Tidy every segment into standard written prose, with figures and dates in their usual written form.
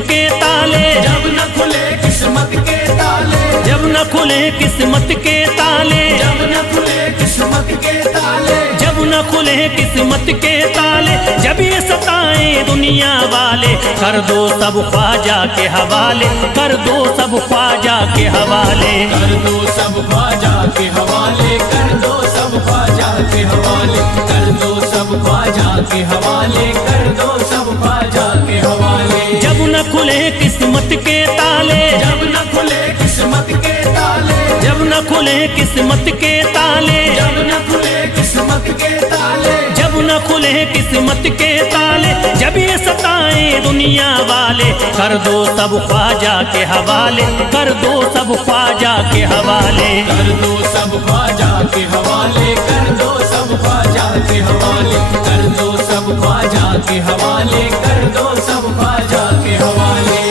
के ताले, जब न खुले किस्मत के ताले, जब न खुले किस्मत के ताले, जब न खुले किस्मत के ताले, जब न खुले किस्मत के ताले, जब ये सताएं दुनिया वाले, कर दो सब ख्वाजा के हवाले, कर दो सब ख्वाजा के हवाले, कर दो सब ख्वाजा के हवाले, कर दो सब ख्वाजा के हवाले, कर दो सब ख्वाजा के हवाले, कर दो सब ख्वाजा के हवाले। जब न खुले किस्मत के ताले, जब न खुले किस्मत के ताले, जब न खुले किस्मत के ताले, जब न खुले किस्मत के ताले, जब न खुले किस्मत के ताले, जब ये सताएं दुनिया वाले, कर दो सब ख्वाजा के हवाले, कर दो सब ख्वाजा के हवाले, कर दो सब ख्वाजा के हवाले, कर दो सब ख्वाजा के हवाले, कर दो सब ख्वाजा के हवाले, कर दो सब ख्वाजा के हवाले।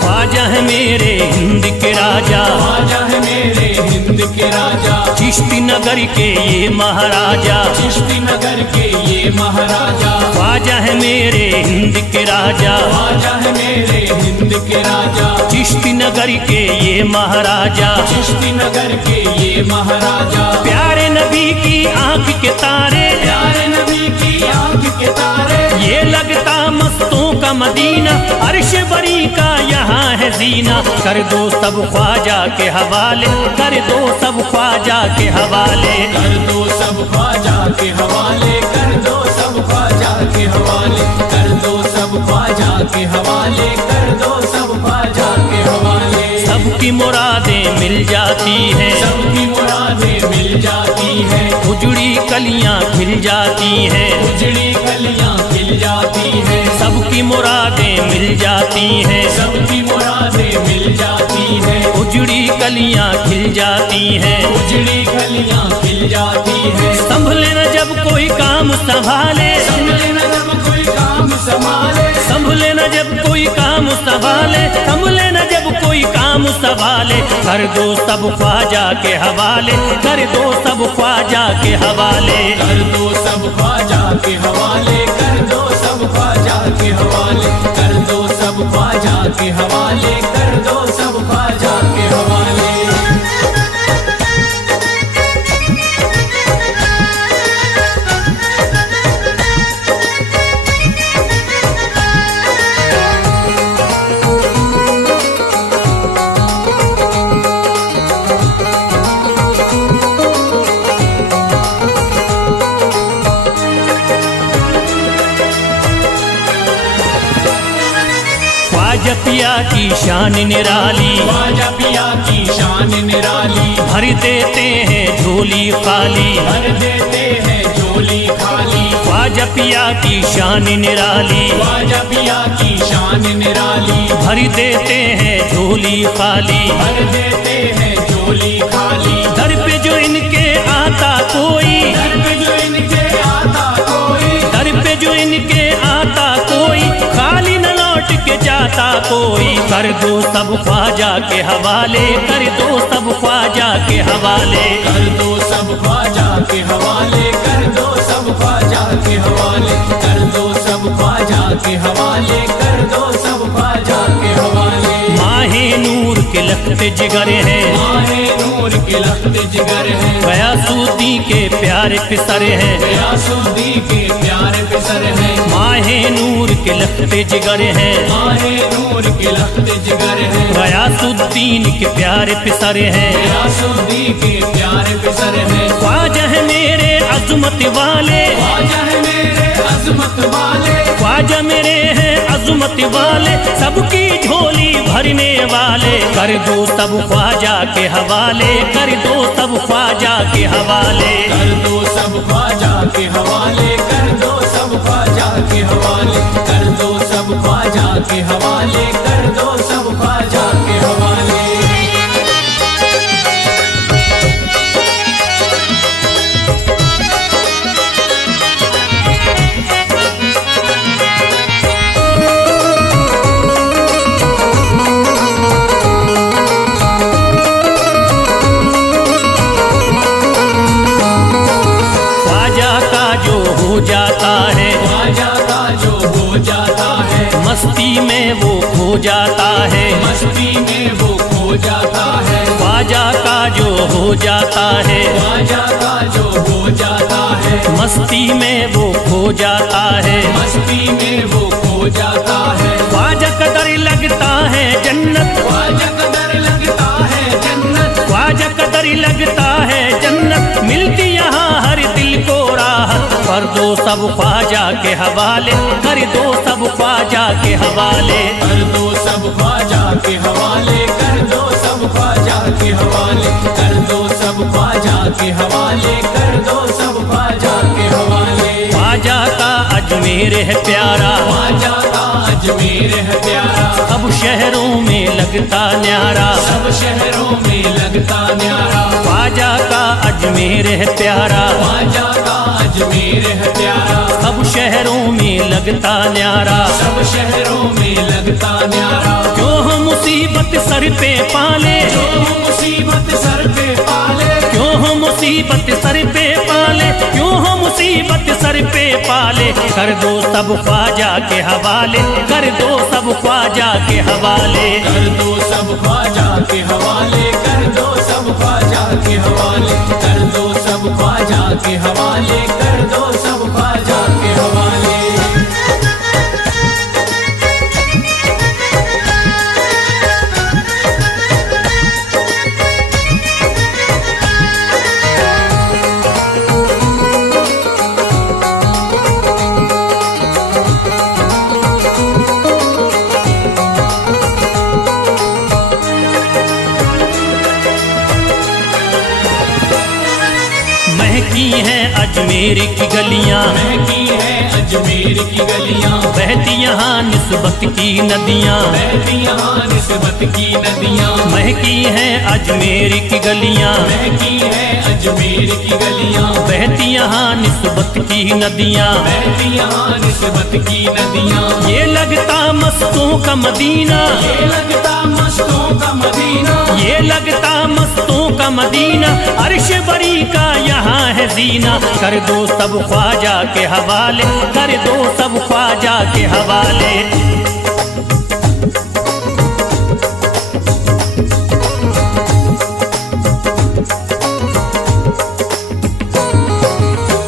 ख्वाजा है मेरे हिंद के राजा, ख्वाजा है मेरे हिंद के राजा, चिश्ती नगर के ये महाराजा, चिश्ती नगर के ये महाराजा, ख्वाजा है मेरे हिंद के राजा, ख्वाजा है मेरे हिंद के राजा, चिश्ती नगर के ये महाराजा, चिश्ती नगर के ये महाराजा, प्यारे नबी की आंख के तारे, प्यारे नबी की आंख के तारे, ये लगता मस्तों का मदीना, अर्श बरी का यहाँ है जीना, कर दो सब ख्वाजा के हवाले, कर दो सब ख्वाजा के हवाले, कर दो सब ख्वाजा के हवाले, कर दो सब ख्वाजा के हवाले, कर दो सब ख्वाजा के हवाले, कर दो सब ख्वाजा के हवाले। सबकी मुरादें मिल जाती हैं, सबकी मुरादें मिल जाती हैं, उजड़ी कलियां खिल जाती हैं, उजड़ी कलियां खिल जाती हैं, सबकी मुरादें मिल जाती हैं, सबकी मुरादें मिल जाती हैं, उजड़ी कलियां खिल जाती हैं, उजड़ी कलियां खिल जाती हैं। संभले न जब कोई काम संभाले, संभले न जब कोई काम संभाले, संभले न जब कोई काम संभाले, संभले न जब कोई काम संभाले, कर दो सब ख्वाजा के हवाले, कर दो सब ख्वाजा के हवाले, कर दो सब ख्वाजा के हवाले, कर दो सब ख्वाजा के हवाले, कर दो सब ख्वाजा के हवाले, कर दो सब ख्वाजा के हवाले। ख्वाजा पिया की शान निराली, ख्वाजा पिया की शान निराली, भर देते हैं झोली खाली, भर देते हैं झोली खाली, ख्वाजा पिया की शान निराली, ख्वाजा पिया की शान निराली, भर देते हैं झोली खाली, भर देते हैं झोली खाली, दर पे जो इनके आता कोई, दर पे जो इनके आता कोई, दर पे जो इनके आता कोई, खाली न लौट के जाता कोई, कर दो सब ख्वाजा के हवाले, कर दो सब ख्वाजा के हवाले, कर दो सब ख्वाजा के हवाले, कर दो सब ख्वाजा के हवाले, कर दो सब ख्वाजा के हवाले, कर दो सब ख्वाजा के हवाले। माहे नूर के लखते जिगर हैं, माहे नूर के लखते जिगर हैं, गयासुद्दीन के प्यारे पिसर हैं, गयासुद्दीन के प्यारे पिसर हैं, माहे नूर के लखते जिगर हैं, माहे नूर के लखते जिगर हैं, गयासुद्दीन के प्यारे पिसर हैं, गयासुद्दीन के प्यारे पिसर हैं। ख्वाजा है मेरे अज़मत वाले, ख्वाजा है मेरे अज़मत वाले, ख्वाजा मेरे हैं अज़मत वाले, सबकी झोली भरने वाले, कर दो सब ख्वाजा के हवाले, कर दो सब ख्वाजा के हवाले, कर दो सब ख्वाजा के हवाले, कर दो सब ख्वाजा के हवाले, कर दो सब ख्वाजा के हवाले, कर दो सब ख्वाजा के हवाले। हो जाता है, मस्ती में वो खो जाता है, मस्ती में वो खो जाता है, ख्वाजा का जो हो जाता है, ख्वाजा का जो हो जाता है, मस्ती में वो खो जाता है, मस्ती में वो खो जाता है, ख्वाजा कदर लगता है जन्नत, ख्वाजा कदर लगता है जन्नत, ख्वाजा कदर लगता है जन्नत, मिलती यहाँ हर दिल को राहत, कर दो सब ख्वाजा के हवाले, कर दो सब ख्वाजा के हवाले, कर दो सब ख्वाजा के हवाले, कर दो सब ख्वाजा के हवाले, कर दो सब ख्वाजा के हवाले, कर दो सब ख्वाजा के हवाले। ख्वाजा का अजमेर है प्यारा, ख्वाजा का अजमेर है प्यारा, सब शहरों में लगता न्यारा, सब शहरों में लगता न्यारा, ख्वाजा का अजमेर है प्यारा, ख्वाजा का अजमेर है प्यारा, सब शहरों में लगता न्यारा, सब शहरों में लगता न्यारा, क्यों हम मुसीबत सर पे पाले, जो मुसीबत सर पे पाले, क्यों हम मुसीबत सर पे पाले, क्यों हम मुसीबत सर पे पाले, कर दो सब ख्वाजा के हवाले, कर दो सब ख्वाजा के हवाले, कर दो सब ख्वाजा के हवाले, कर दो सब ख्वाजा के हवाले, कर दो सब ख्वाजा के हवाले, कर दो सब ख्वाजा के हवाले। महकी हैं अजमेर की गलियां, महकी है अजमेर की गलियां, बहती यहाँ निस्बत की नदियां, बहती यहाँ निस्बत की नदियां, महकी हैं अजमेर की गलियां, महकी है अजमेर की गलियां, बहती यहाँ निस्बत की नदियां, बहती यहाँ निस्बत की नदियां, ये लगता मस्तों का मदीना, ये लगता मस्तों का मदीना, ये लगता मस्तों का मदीना, अर्श बरी का यहाँ है जीना, कर दो सब ख्वाजा के हवाले, कर दो सब ख्वाजा के हवाले।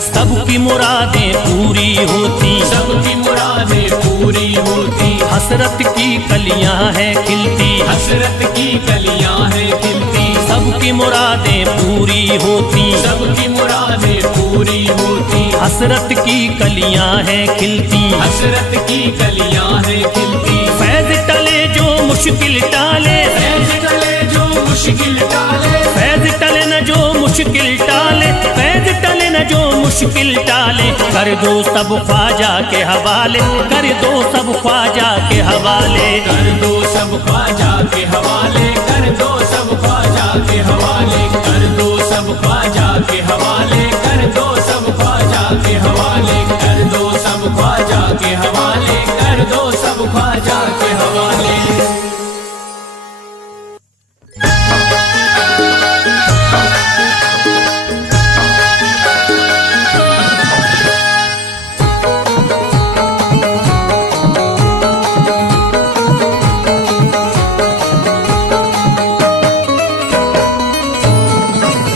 सबकी मुरादें पूरी होती, सबकी मुरादें पूरी होती, हसरत की कलियां हैं खिलती, हसरत की कलियां हैं खिलती, सबकी मुरादें पूरी होती, सबकी मुरादें पूरी होती, हसरत की कलियां हैं खिलती, हसरत की कलियां हैं खिलती, फैज टले जो मुश्किल टाले, फैज टले जो मुश्किल टाले, फैज टले न जो मुश्किल टाले, फैज टले न जो मुश्किल टाले, कर दो सब ख्वाजा के हवाले, कर दो सब ख्वाजा के हवाले, कर दो सब ख्वाजा के हवाले, कर दो सब ख्वाजा के हवाले, कर दो सब ख्वाजा के हवाले, कर दो सब ख्वाजा के हवाले, कर दो सब ख्वाजा के हवाले, कर दो सब ख्वाजा के हवाले।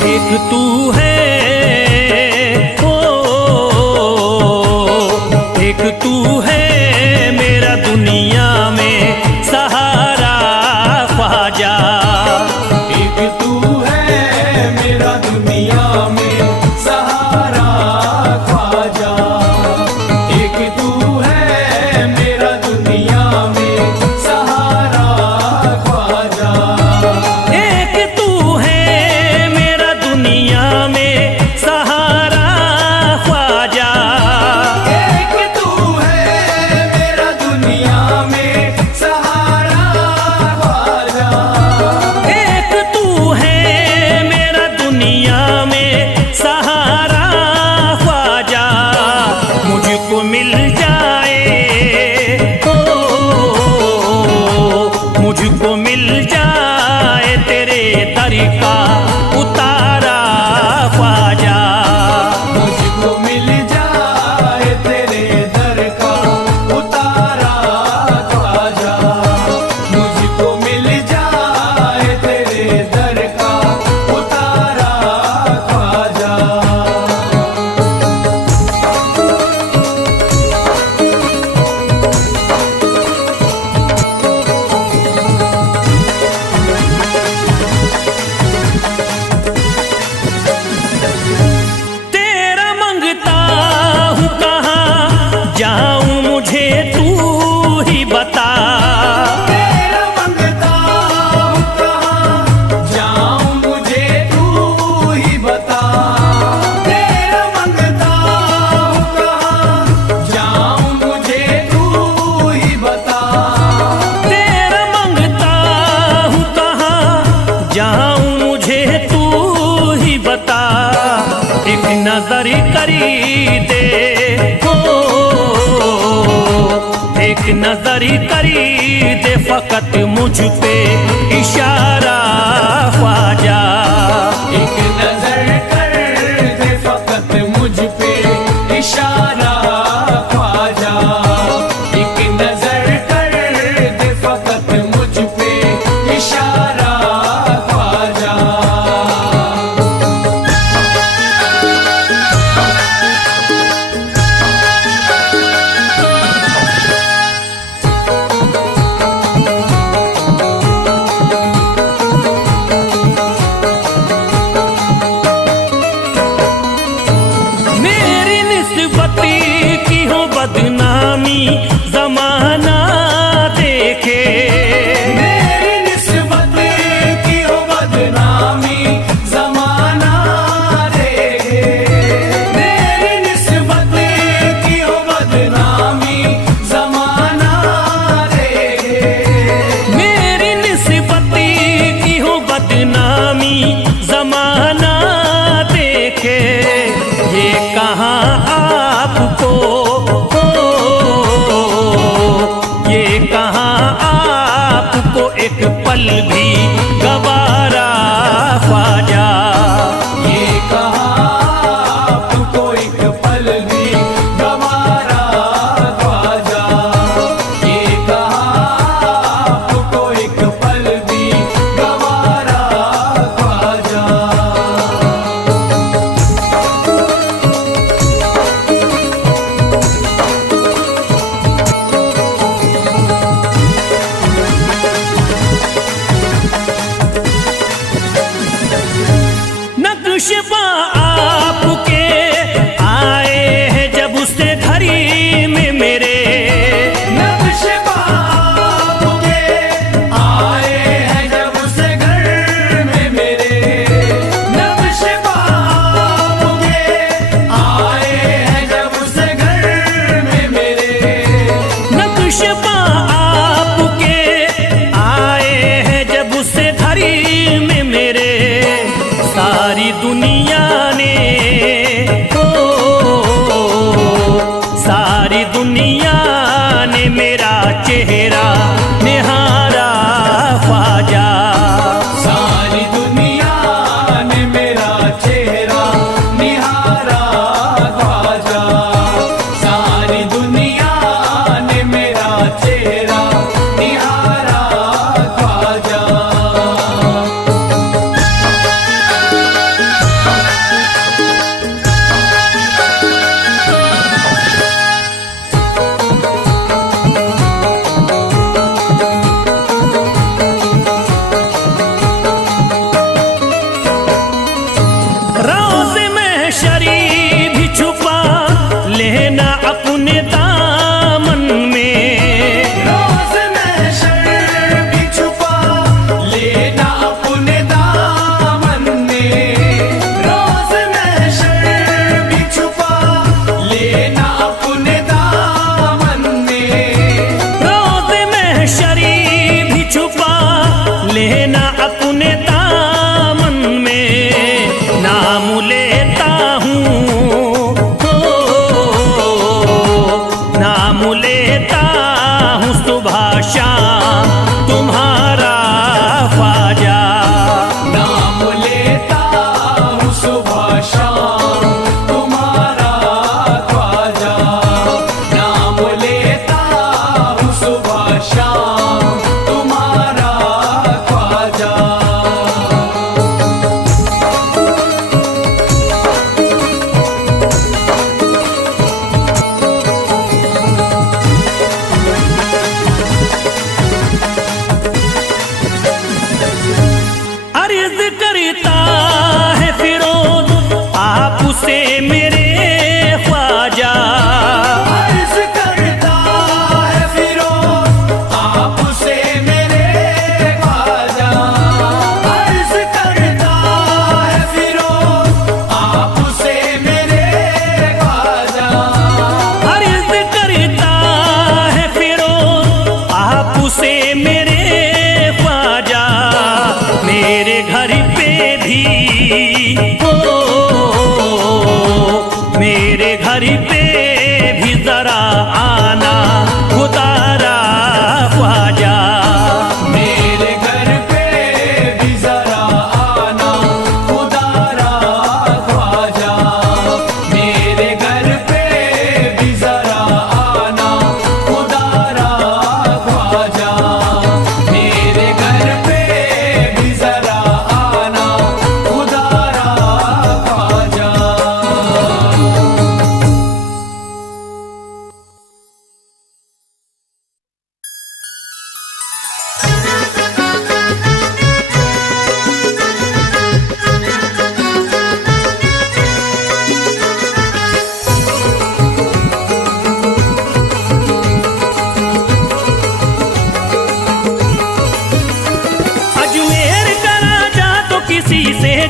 एक तू है ओ, एक तू है मेरा दुनिया में सहारा ख्वाजा, एक तू है मेरा दुनिया में सहारा ख्वाजा, एक तू है मेरा दुनिया में सहारा ख्वाजा, एक तू है मेरा दुनिया में सहारा ख्वाजा, एक तू है मेरा दुनिया में मुझे तू ही बता। तेरा मंगता हूँ कहाँ जाऊँ मुझे तू ही बता। तेरा मंगता हूँ कहाँ जाऊँ मुझे तू ही बता। तेरा मंगता हूँ कहाँ जाऊँ मुझे तू ही बता। एक नजर करी दे हो, एक नजर करी दे फकत मुझ पे इशारा ख्वाजा। एक नजर कर दे फकत मुझ पे इशारा ख्वाजा। एक नजर कर दे फकत मुझ पे इशारा ख्वाजा। मेरी निस्बती की हो बदनामी जमाना देखे। मेरी निस्बत की हो बदनामी जमाना देखे। मेरी निस्बत की हो बदनामी जमाना देखे। मेरी निस्बती की हो बदनामी जमाना देखे। ये कहाँ आपको हो, ये कहाँ आपको एक पल भी गवारा ख्वाजा। ये कहाँ आपको एक पल भी गवारा ख्वाजा। ये कहाँ आपको एक पल भी गवारा ख्वाजा। नक्शबा आपके आए हैं जब उससे घड़ी में मेरे। नक्शबा आपके आए हैं जब से घर में मेरे। नक्शबा आपके आए हैं जब से घर में मेरे। नक्शबा आपके आए हैं जब उससे घड़ी में मेरे। सारी दुनिया ने हो, सारी दुनिया ने मेरा चेहरा निहारा ख्वाजा। सारी दुनिया ने मेरा चेहरा निहारा ख्वाजा। सारी दुनिया ने मेरा चेहरा निहारा ख्वाजा। रोज़ महशरी भी छुपा लेना अपने दामन में। रोज़ महशर भी छुपा लेना अपने दामन में। रोज़ महशर भी छुपा लेना अपने दामन में। रोज़ महशरी भी छुपा लेना अपने दामन में। नाम लेता हूँ हो, नाम लेता हूँ सुबह शाम तुम्हारा ख्वाजा। नाम लेता हूँ सुबह शाम तुम्हारा ख्वाजा। नाम लेता हूँ सुबह शाम तुम्हारा ख्वाजा।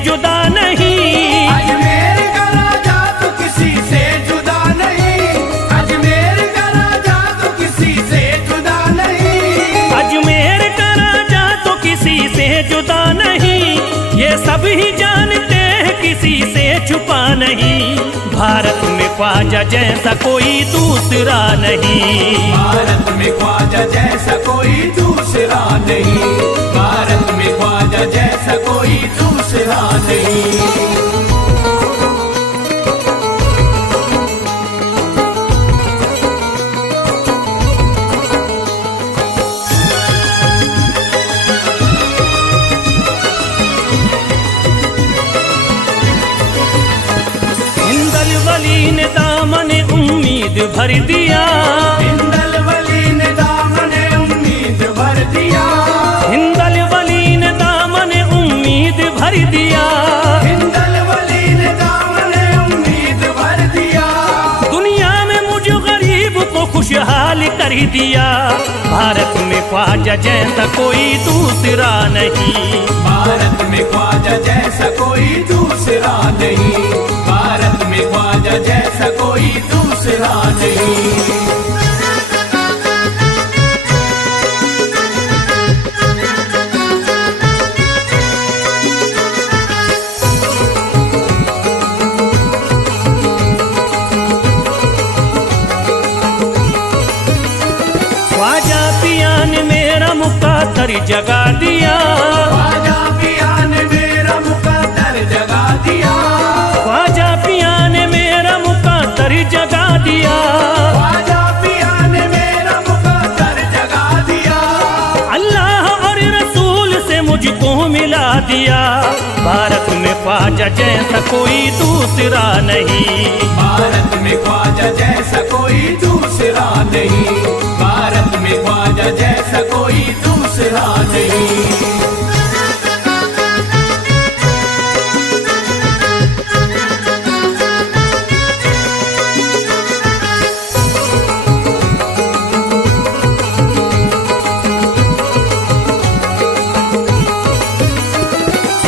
जुदा नहीं। अजमेर का राजा तो किसी से जुदा नहीं, अजमेर का राजा तो किसी से जुदा नहीं, अजमेर का राजा तो किसी से जुदा नहीं, ये सब ही जानते हैं किसी से छुपा नहीं। भारत में ख्वाजा जैसा कोई दूसरा नहीं, भारत में ख्वाजा जैसा कोई दूसरा नहीं, भारत में ख्वाजा जैसा कोई दूसरा नहीं। हिंदल वली ने दामन उम्मीद भर दिया, हिंदल वली ने दामन उम्मीद भर दिया, हिंदल वली ने दामन उम्मीद भर दिया, हिंदल वली ने दामन उम्मीद भर दिया, दुनिया में मुझ गरीब को खुशहाल कर दिया। भारत में ख्वाजा जैसा कोई दूसरा नहीं, भारत में ख्वाजा जैसा कोई दूसरा नहीं, भारत में ख्वाजा जैसा कोई दूसरा नहीं। ख्वाजा पिया ने मेरा मुक़द्दर जगा दिया, ख्वाजा पिया ने मेरा मुक़द्दर जगा दिया, ख्वाजा पिया ने मेरा मुक़द्दर जगा दिया, ख्वाजा पिया ने मेरा मुक़द्दर जगा दिया, अल्लाह और रसूल से मुझको मिला दिया। भारत में ख्वाजा जैसा कोई दूसरा नहीं, भारत में ख्वाजा जैसा कोई दूसरा नहीं, भारत में ख्वाजा जैसा कोई दूसरा नहीं।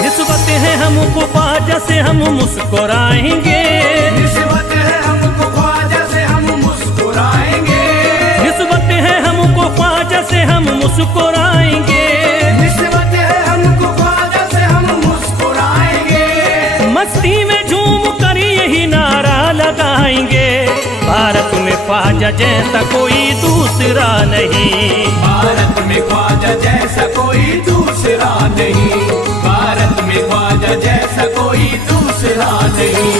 निस्बत है हमको ख्वाजा से हम मुस्कुराएंगे, निस्बत है हमको ख्वाजा से हम मुस्कुराएंगे, निस्बत है हमको ख्वाजा से हम मुस्कुराएंगे, निस्बत है हमको ख्वाजा से हम मुस्कुराएंगे, मस्ती में झूम कर यही नारा लगाएंगे। भारत में ख्वाजा जैसा कोई दूसरा नहीं, भारत में ख्वाजा जैसा कोई दूसरा नहीं, भारत में ख्वाजा जैसा कोई दूसरा नहीं।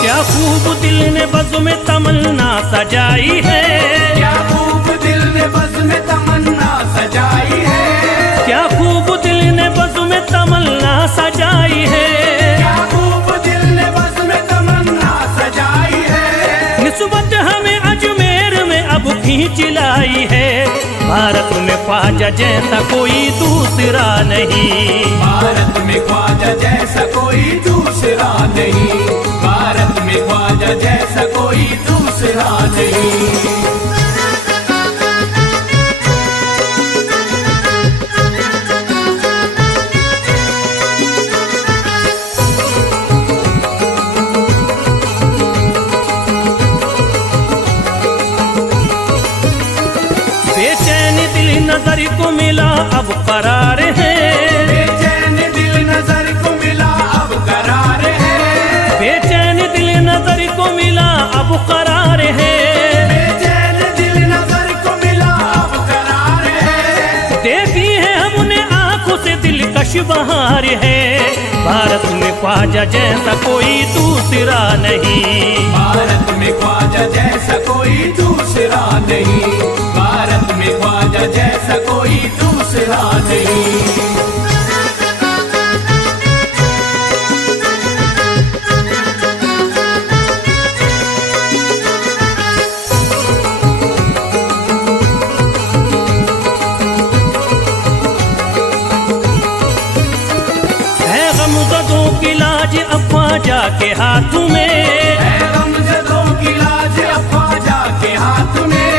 क्या खूब दिल ने बज़्म में तमन्ना सजाई है, क्या खूब दिल ने बज़्म में तमन्ना सजाई है, क्या खूब दिल ने बज़्म में तमन्ना सजाई है, क्या खूब दिल ने बज़्म में तमन्ना सजाई है, निस्बत हमें अजमेर में अब खींच लाई है। भारत में ख्वाजा जैसा कोई दूसरा नहीं, भारत में ख्वाजा जैसा कोई दूसरा नहीं, भारत में ख्वाजा जैसा कोई दूसरा नहीं। बेचैन दिल नजर को मिला अब करार है, बेचैन दिल नजर को मिला अब करार है, बेचैन दिल नजर को मिला अब करार है, बेचैन दिल नजर को मिला अब करार है, देखी है हमने आंखों से दिलकश बहार है। भारत में ख्वाजा जैसा कोई दूसरा नहीं, भारत में ख्वाजा जैसा कोई दूसरा नहीं, भारत में ख्वाजा जैसा कोई दूसरा नहीं। के हाथ में, है गमज़दों की लाज अब ख्वाजा के हाथ में,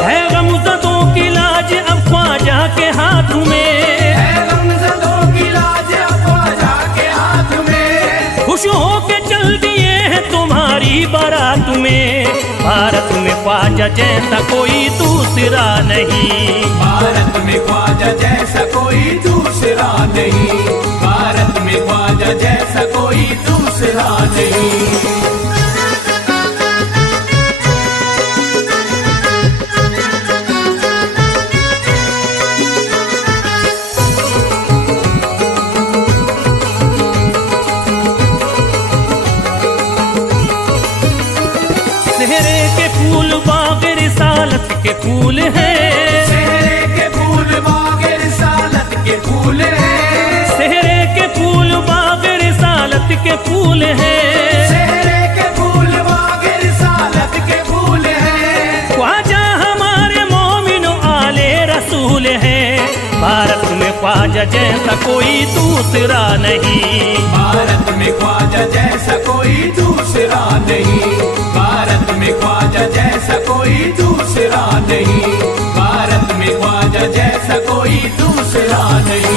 है गमज़दों की लाज अब ख्वाजा के हाथ में, है गमज़दों की लाज अब ख्वाजा के हाथ में। खुश होके चल दिए हैं तुम्हारी बारात में। भारत में ख्वाजा जैसा कोई दूसरा नहीं, भारत में ख्वाजा जैसा कोई दूसरा नहीं, भारत में ख्वाजा जैसा कोई दूसरा नहीं। सेहरे के फूल बाग रिसालत के फूल हैं, सेहरे के फूल बाग रिसालत के फूल हैं, सेहरे के फूल बाग रिसालत के फूल हैं, सेहरे के फूल बाग रिसालत के फूल हैं। ख्वाजा हमारे मोमिनो आले रसूल हैं। भारत में ख्वाजा जैसा कोई दूसरा नहीं, भारत में ख्वाजा जैसा कोई दूसरा नहीं, भारत में ख्वाजा जैसा कोई दूसरा नहीं, भारत में ख्वाजा जैसा कोई दूसरा नहीं।